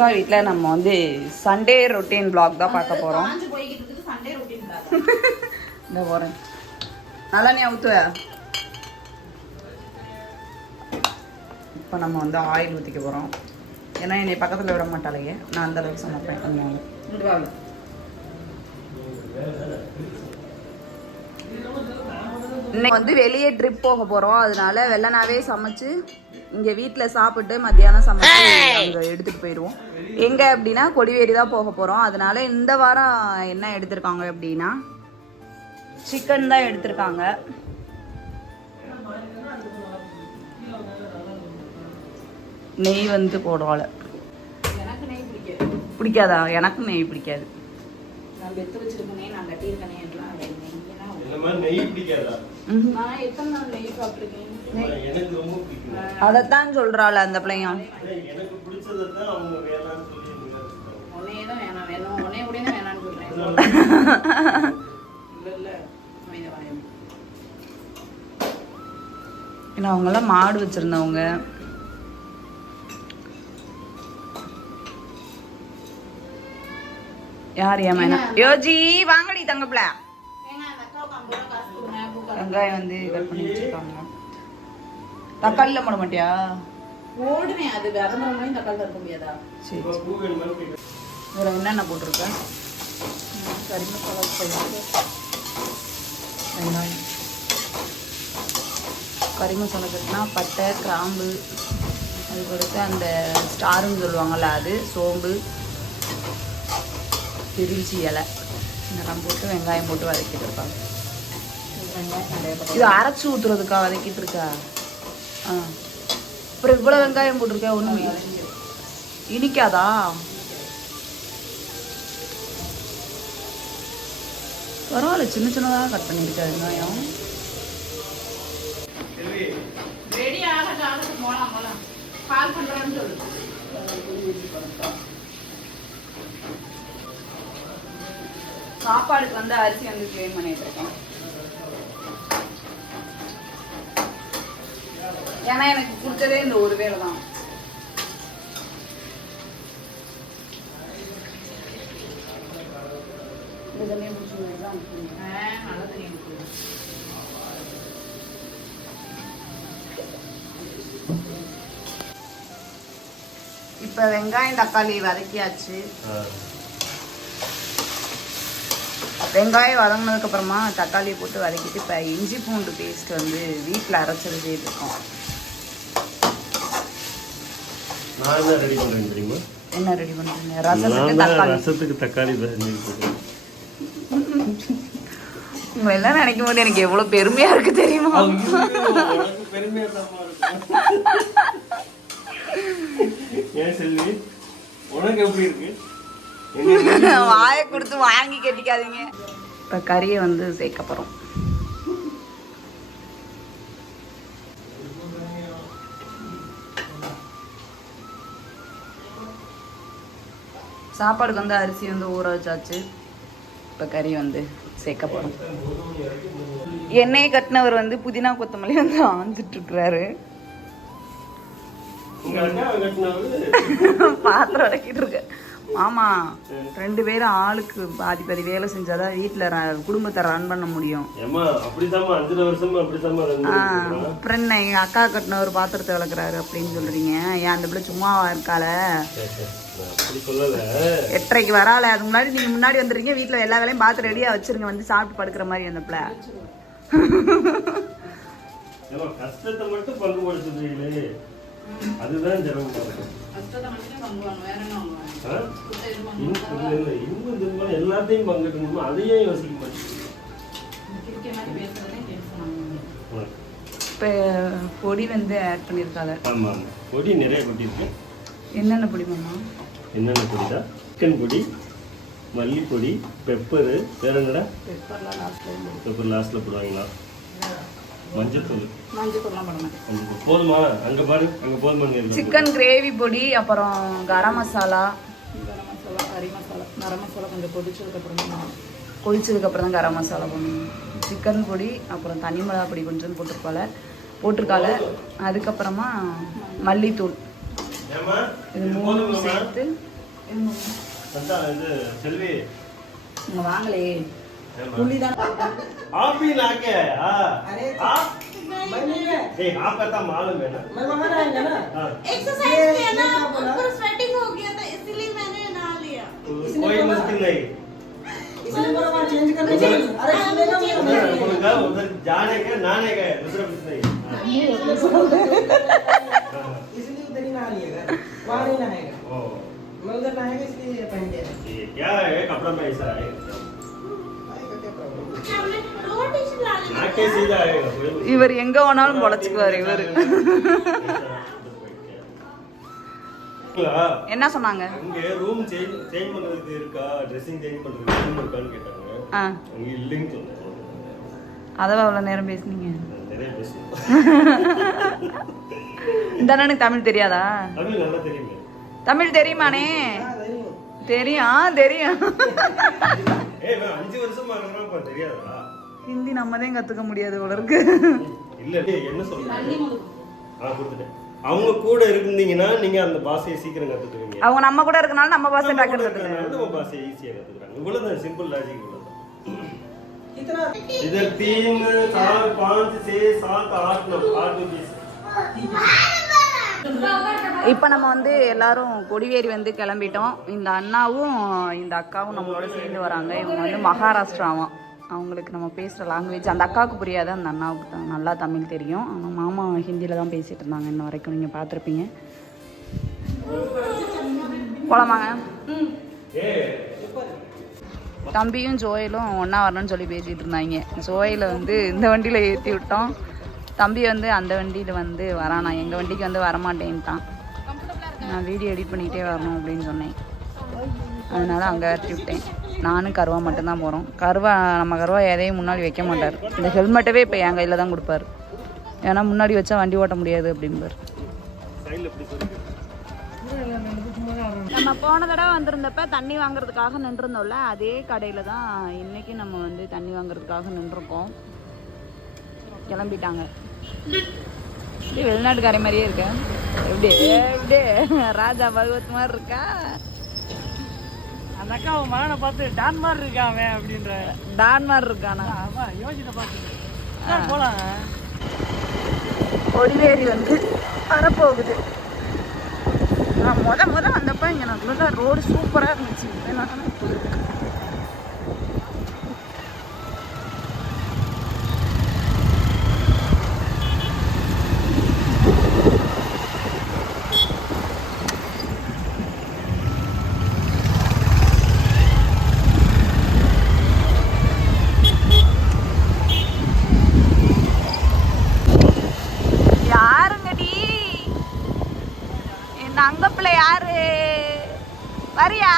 அக்கா வீட்டில் நம்ம வந்து சண்டே ரொட்டீன் vlog தான் பார்க்க போகிறோம் இந்த போகிறேன் நல்லா நீ ஊற்றுவ இப்போ நம்ம வந்து ஆயில் ஊற்றிக்க போகிறோம் ஏன்னா என்னை பக்கத்தில் விட மாட்டாளையே நான் அந்த அளவுக்கு சமைப்பேன். கொஞ்சம் இன்னைக்கு வந்து வெளியே ட்ரிப் போக போகிறோம் அதனால வெள்ளனாவே சமைச்சு இங்கே வீட்டில் சாப்பிட்டு மத்தியானம் சமைச்சு அங்கே எடுத்துகிட்டு போயிடுவோம் எங்கே அப்படின்னா கொடிவேரி தான் போக போகிறோம் அதனால இந்த வாரம் என்ன எடுத்திருக்காங்க அப்படின்னா சிக்கன் தான் எடுத்திருக்காங்க. நெய் வந்து போடுவாள். எனக்கு நெய் பிடிக்கும் பிடிக்காதா? எனக்கும் நெய் பிடிக்காது. நான் பெத்து வச்சிருக்கனே நான் கட்டியிருக்கனே எல்லாம் மாதிரி நெய் பிடிக்காதா? ம்ஹும். நான் எத்தனை நாள் நெய் சாப்பிட்ருக்கேன் எனக்கு ரொம்ப பிடிக்கும். அதைத்தான் சொல்றாள் அந்த பிள்ளையும் ஆனா எனக்கு பிடிச்சதை தான் அவங்க வேணாம்னு சொல்லி நிராகரிச்சிட்டாங்க. உன்னையே தான் வேணாம் வேணும் உன்னைய கூட தான் வேணாம்னு சொல்றேன். இல்ல இல்ல. அமைதி வாயம் ஏன்னா அவங்கெல்லாம் மாடு வச்சிருந்தவங்க. யார் ஏமா யோஜி வாங்கடி தங்கப்பிள்ள வெங்காயம் வந்து கட் பண்ணி வச்சிருக்காங்க. தக்காளியில் போட மாட்டியா? ஓடுவேன் அது விரதம் மணி தக்காளி இருக்க முடியாதா? சரி. இதில் என்னென்ன போட்டிருக்கேன் கறி மசாலா வெங்காயம். கறி மசாலா கட்டினா பட்டை கிராம்பு அதுக்கு அடுத்து அந்த ஸ்டாருன்னு சொல்லுவாங்கள்ல அது சோம்பு பிரிஞ்சி இலை. இதெல்லாம் போட்டு வெங்காயம் போட்டு வதக்கிட்டு இருப்பாங்க. இது அரைச்சி ஊற்றுறதுக்கா வதக்கிட்டு இருக்கா ஆ. அப்புறம் இவ்வளோ வெங்காயம் போட்டிருக்கேன் ஒண்ணுமே. இனிக்காதா? பரவாயில்ல சின்ன சின்னதாக கட் பண்ணியிருக்கா வெங்காயம். ரெடி ஆகட்டும் ஆகட்டும் கால் சொல்லு. சாப்பாடுக்கு வந்து அரிசி வந்து க்ளீன் பண்ணிட்டு இருக்கேன் ஏன்னா எனக்கு பிடிச்சதே இந்த ஒரு வேலை தான். இப்போ வெங்காயம் தக்காளி வதக்கியாச்சு. வெங்காயம் வதங்கினதுக்கு அப்புறமா தக்காளியை போட்டு வதக்கிட்டு இப்போ இஞ்சி பூண்டு பேஸ்ட் வந்து வீட்டில் அரைச்சது சேர்த்துருக்கோம் நான் என்ன ரெடி பண்றேன் தெரியுமா? என்ன ரெடி பண்ணுறீங்க ரசத்துக்கு நான் தான் தக்காளி. ரசத்துக்கு தக்காளி பதினஞ்சு போடுறேன். உங்களை எல்லாம் நினைக்கும் போது எனக்கு எவ்வளோ பெருமையாக இருக்கு தெரியுமா. ஏன் செல்வி? உனக்கு எப்படி இருக்கு? என்ன வாயை கொடுத்து வாங்கி கட்டிக்காதீங்க. இப்போ கறியை வந்து சேர்க்க போகிறோம் சாப்பாடுக்கு வந்து அரிசி வந்து ஊற வச்சாச்சு. இப்போ கறி வந்து சேர்க்க போகிறோம் எண்ணெயை கட்டினவர் வந்து புதினா கொத்தமல்லி வந்து கட்டினவரு? பாத்திரம் வதக்கிட்டு இருக்கு. ஆமா ரெண்டு பேரும் ஆளுக்கு பாதி பாதி வேலை செஞ்சாதான் வீட்டுல குடும்பத்தை ரன் பண்ண முடியும். அப்புறம் எங்க அக்கா கட்டின ஒரு பாத்திரத்தை விளக்குறாரு அப்படின்னு சொல்றீங்க. ஏன் அந்த பிள்ளை சும்மாவா சொல்லல எட்டரைக்கு வரால அதுக்கு முன்னாடி நீங்க முன்னாடி வந்துடுறீங்க வீட்டுல எல்லா வேலையும் பார்த்து ரெடியா வச்சிருங்க வந்து சாப்பிட்டு படுக்கிற மாதிரி அந்த பிள்ளை. கஷ்டத்தை மட்டும் பங்கு படுத்துறீங்களே. அதுதான் இன்பம் துன்பம் எல்லாத்தையும் அதையே யோசிக்க உனக்கு. இப்போ பொடி வந்து ஆட் பண்ணியிருக்காங்க. பொடி நிறைய என்னென்ன பொடி மாமா? என்னென்ன பொடிடா சிக்கன் பொடி மல்லிப்பொடி பெப்பரு வேற என்னடா? பெப்பர் லாஸ்ட்ல போடுவாங்களா? மஞ்சத்தூள். போதுமா? அங்க பாரு அங்க போதுமான்னு சிக்கன் கிரேவி பொடி அப்புறம் கரம் மசாலா. கரம் மசாலா கறி மசாலா. கரம் மசாலா கொஞ்சம் கொதிச்சதுக்கப்புறமா கொதிச்சதுக்கு அப்புறம் தான் கரம் மசாலா போடணும். சிக்கன் பொடி அப்புறம் தனி மிளகா பொடி கொஞ்சம் போட்டிருப்பால போட்டிருக்கால அதுக்கப்புறமா மல்லித்தூள். இது இது மூணும் போதுமாம்மா? சேர்த்து அதான் இது செல்வி இங்க வாங்களே ஏம்மா? புள்ளி தான் आप भी ना के हाँ अरे आप मैं नहीं है नहीं आपका तो मालूम है ना मैं वहाँ रहेंगे ना हाँ एक्सरसाइज வேணாலும் முளைச்சுக்குவார் இவர். என்ன சொன்னாங்க? அங்க ரூம் சேஞ்ச் சேஞ்ச் இருக்கா? ட்ரெஸ்ஸிங் சேஞ்ச் பண்றதுக்கு ரூம் இருக்கான்னு கேட்டாங்க. அங்க இல்லைன்னு அதவா அவ்வளோ நேரம் பேசுனீங்க? இந்த பேசுவோம். தனனுக்கு தமிழ் தெரியாதா? தமிழ் தெரியுமானே? தெரியும். தெரியும். ஹிந்தி நம்ம தான் கத்துக்க முடியாது உலருக்கு இல்ல டேய், என்ன சொல்றீங்க ஆ கொடுத்துட்டேன் அவங்க கூட இருந்தீங்கன்னா நீங்க அந்த பாஷையை சீக்கிரம் கத்துக்குவீங்க அவங்க நம்ம கூட இருக்கனால நம்ம பாஷை நம்ம கூட டக்குன்னு இருக்கறனால கத்துக்கலாம் நம்ம பாஷையை ஈஸியா கத்துக்கிறாங்க இவ்வளவுதான் சிம்பிள் லாஜிக் இவ்வளவுதான் कितना इधर तीन चार पाँच छह सात आठ नौ आठ बीस இப்போ நம்ம வந்து எல்லாரும் கொடிவேரி வந்து கிளம்பிட்டோம் இந்த அண்ணாவும் இந்த அக்காவும் நம்மளோட சேர்ந்து வராங்க இவங்க வந்து மகாராஷ்டிராவாம் அவங்களுக்கு நம்ம பேசுகிற லாங்குவேஜ் அந்த அக்காவுக்கு புரியாது அந்த அண்ணாவுக்கு தான். நல்லா தமிழ் தெரியும். ஆனால் மாமா ஹிந்தியில் தான் பேசிகிட்டு இருந்தாங்க இன்ன வரைக்கும். நீங்கள் பார்த்துருப்பீங்க. போலாமாங்க? தம்பியும் ஜோயிலும் ஒன்றா வரணும்னு சொல்லி பேசிகிட்டு இருந்தாங்க. ஜோயில வந்து இந்த வண்டியில் ஏற்றி விட்டோம். தம்பி வந்து அந்த வண்டியில் வந்து வரானா. எங்கள் வண்டிக்கு வந்து வரமாட்டேன்ட்டான். நான் வீடியோ எடிட் பண்ணிக்கிட்டே வரணும் அப்படின்னு சொன்னேன். அதனால் அங்கே ஏற்றி விட்டேன். நானும் கருவா மட்டும்தான் போகிறோம் கருவா நம்ம கருவா எதையும் முன்னாடி வைக்க மாட்டார். இந்த ஹெல்மெட்டவே இப்போ என் கையில் தான் கொடுப்பாரு. ஏன்னா முன்னாடி வச்சா வண்டி ஓட்ட முடியாது அப்படிம்பார். நம்ம போன தடவை வந்திருந்தப்ப தண்ணி வாங்குறதுக்காக நின்றுருந்தோம்ல அதே கடையில் தான் இன்னைக்கு நம்ம வந்து தண்ணி வாங்குறதுக்காக நின்றுருக்கோம். கிளம்பிட்டாங்க. இப்படி வெளிநாட்டுக்காரி மாதிரியே இருக்கேன் எப்படி? எப்படி? ராஜா பகவத் மாதிரி இருக்கா? அந்த அக்கா அவன் மகனை பார்த்து டான் மாதிரி இருக்கா அவன் அப்படின்ற. டான் மாதிரி இருக்கானா? அவன் யோசித்த பார்த்து போலாம். கொடிவேரி வந்து வரப்போகுது. நான் முத முத வந்தப்ப இங்கே நல்லா ரோடு சூப்பராக இருந்துச்சு என்னன்னா இப்படி இருக்கு. யாருங்கடி இந்த அங்கப்பிள்ள யாரு வரியா?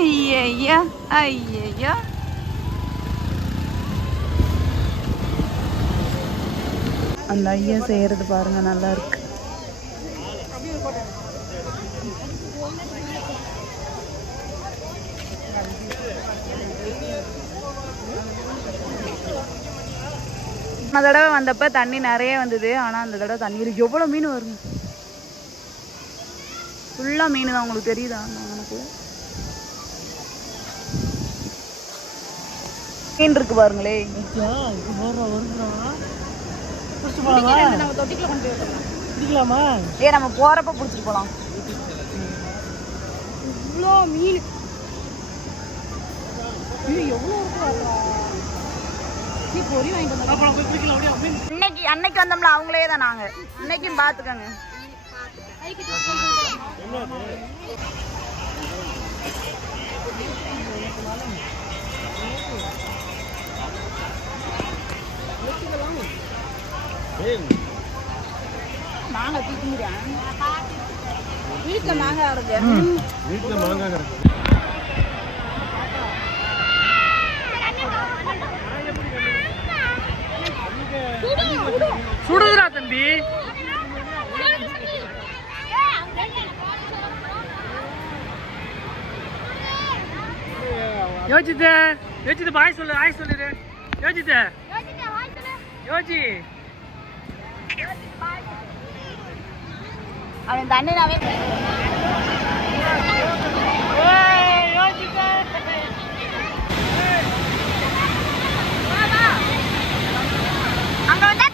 ஐயா ஐயா அந்த ஐயா செய்யறது பாருங்க நல்லா இருக்கு. போன தடவை வந்தப்ப தண்ணி நிறைய வந்தது. ஆனா அந்த தடவை தண்ணீர் எவ்வளவு மீன் வருங்க? ஃபுல்லா மீன் தான் உங்களுக்கு தெரியுதா? எனக்கு. மீன் இருக்கு பாருங்களே. ஏ நம்ம போறப்ப புடிச்சிட்டு போலாம். இவ்வளோ மீன். எவ்வளோ இருக்கு நீ பொறி வாங்கிட்டு வந்தா அப்புறம் போய் பிடிக்கலாம் அப்படியே மீன் அன்னைக்கு அன்னைக்கு வந்தோம்ல அவங்களே தான் நாங்க. இன்னைக்கும் பாத்துக்கோங்க. மாங்க தூக்கி முடியும் வீட்டுல மாங்காய் இருக்கு. வீட்டில் மாங்காய் சுடுதுடா தம்பி. யோசித்த யோசித்து பாய் சொல்லு ஆய் சொல்லிடு யோசித்த அவன் தண்ணினாவே அங்க வந்தா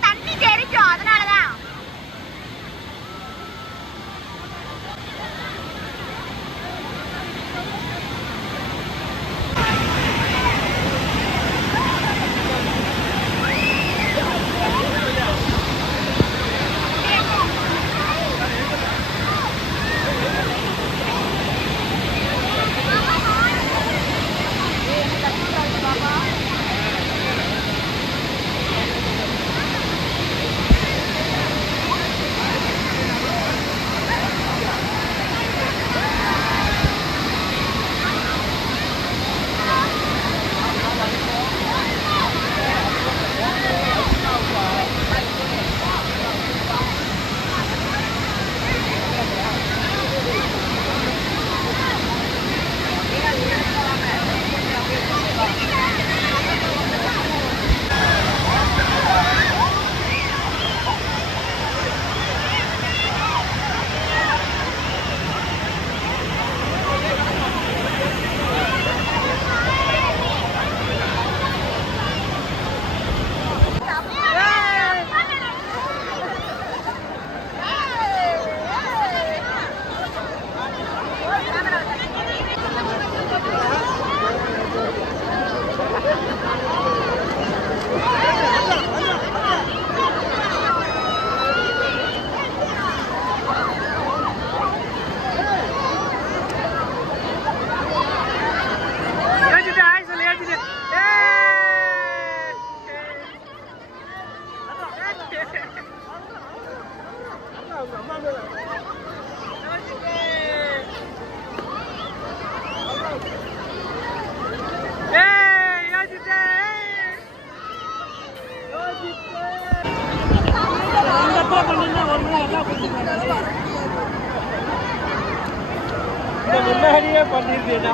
முன்னாடியே பண்ணிருக்கேன்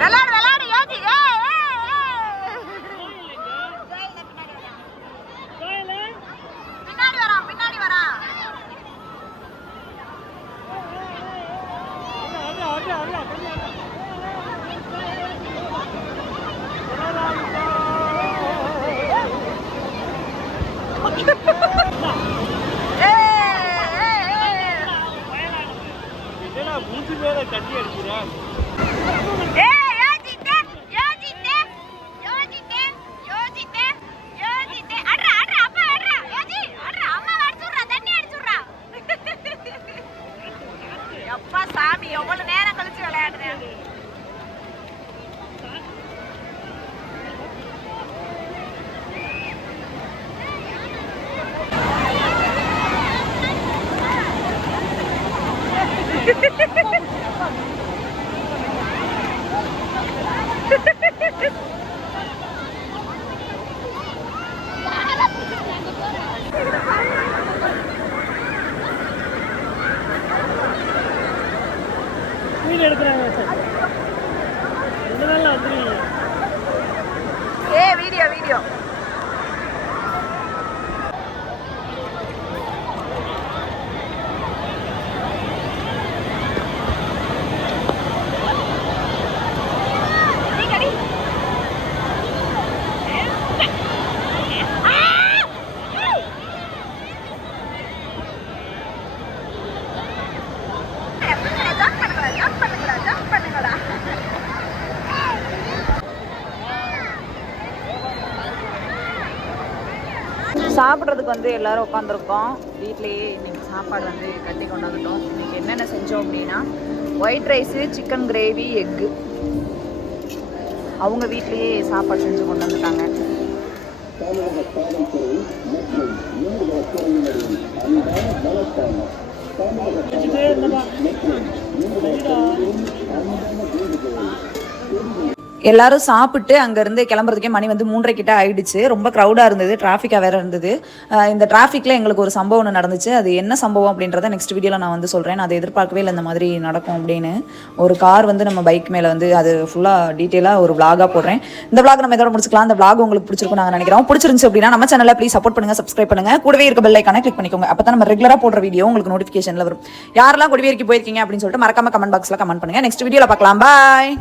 விளையாடு விளையாடு யோசி பின்னாடி வரான் பின்னாடி வரான் என்னடா சாப்பிட்றதுக்கு வந்து எல்லாரும் உட்காந்துருக்கோம். வீட்லேயே இன்னைக்கு சாப்பாடு வந்து கட்டி கொண்டு வந்துட்டோம் இன்னைக்கு என்னென்ன செஞ்சோம் அப்படின்னா white rice chicken gravy egg அவங்க வீட்லேயே சாப்பாடு செஞ்சு கொண்டு வந்துட்டாங்க. எல்லாரும் சாப்பிட்டு அங்கேருந்து கிளம்புறதுக்கே மணி வந்து மூன்றரை கிட்ட ஆயிடுச்சு. ரொம்ப க்ரௌடாக இருந்தது டிராஃபிக்காக வேற இருந்தது. இந்த டிராஃபிக்கில் எங்களுக்கு ஒரு சம்பவம் ஒன்று நடந்துச்சு. அது என்ன சம்பவம் அப்படின்றத நெக்ஸ்ட் வீடியோவில் நான் வந்து சொல்கிறேன் நான் அதை எதிர்பார்க்கவே இல்லை இந்த மாதிரி நடக்கும் அப்படின்னு. ஒரு கார் வந்து நம்ம பைக் மேலே வந்து அது ஃபுல்லாக டீட்டெயிலாக ஒரு விளாகாக போடுறேன். இந்த விளாக் நம்ம இதோட முடிச்சுக்கலாம். அந்த விளாக் உங்களுக்கு பிடிச்சிருக்கும் நாங்கள் நினைக்கிறோம். பிடிச்சிருந்துச்சு அப்படின்னா நம்ம சேனலில் ப்ளீஸ் சப்போர்ட் பண்ணுங்கள் சப்ஸ்கிரைப் பண்ணுங்க. கூடவே இருக்க பெல் கிளிக் பண்ணிக்கோங்க. அப்போ தான் நம்ம ரெகுலராக போடுற வீடியோ உங்களுக்கு நோட்டிஃபிகேஷனில் வரும். யாரெல்லாம் கொடிவேரிக்கு போயிருக்கீங்க அப்படின்னு சொல்லிட்டு மறக்காம கமெண்ட் பாக்ஸில் கமெண்ட் பண்ணுங்கள் நெக்ஸ்ட் வீடியோவில் பார்க்கலாம். பாய்